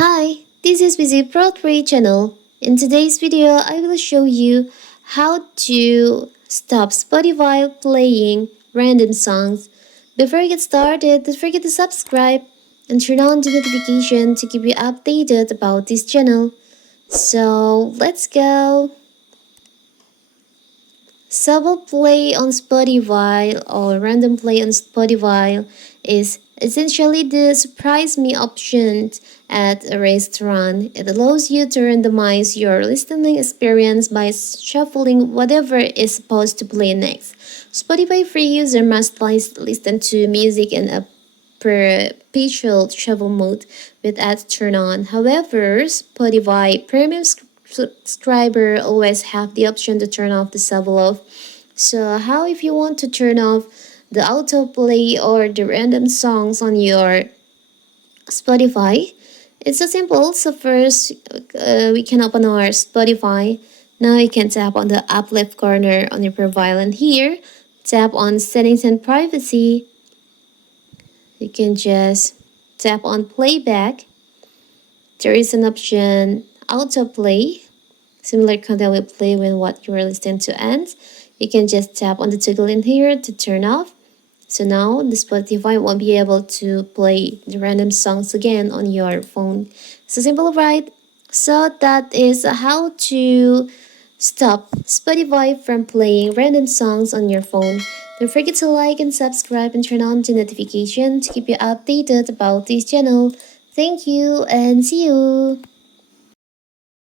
Hi, this is Busy Pro 3 channel. In today's video, I will show you how to stop Spotify playing random songs. Before we get started, don't forget to subscribe and turn on the notification to keep you updated about this channel. So let's go. Sub play on Spotify or random play on Spotify is essentially the surprise me option at a restaurant. It allows you to randomize your listening experience by shuffling whatever is supposed to play next. Spotify free user must listen to music in a perpetual shuffle mode with ads turned on. However, Spotify premium subscriber always have the option to turn off the shuffle off. So how if you want to turn off the autoplay or the random songs on your Spotify? It's so simple. So first, we can open our Spotify. Now you can tap on the up left corner on your profile, and here tap on settings and privacy. You can just tap on playback. There is an option autoplay. Similar content will play when what you are listening to ends. You can just tap on the toggle in here to turn off. So now the Spotify won't be able to play the random songs again on your phone. So simple, right? So that is how to stop Spotify from playing random songs on your phone. Don't forget to like and subscribe and turn on the notification to keep you updated about this channel. Thank you and see you.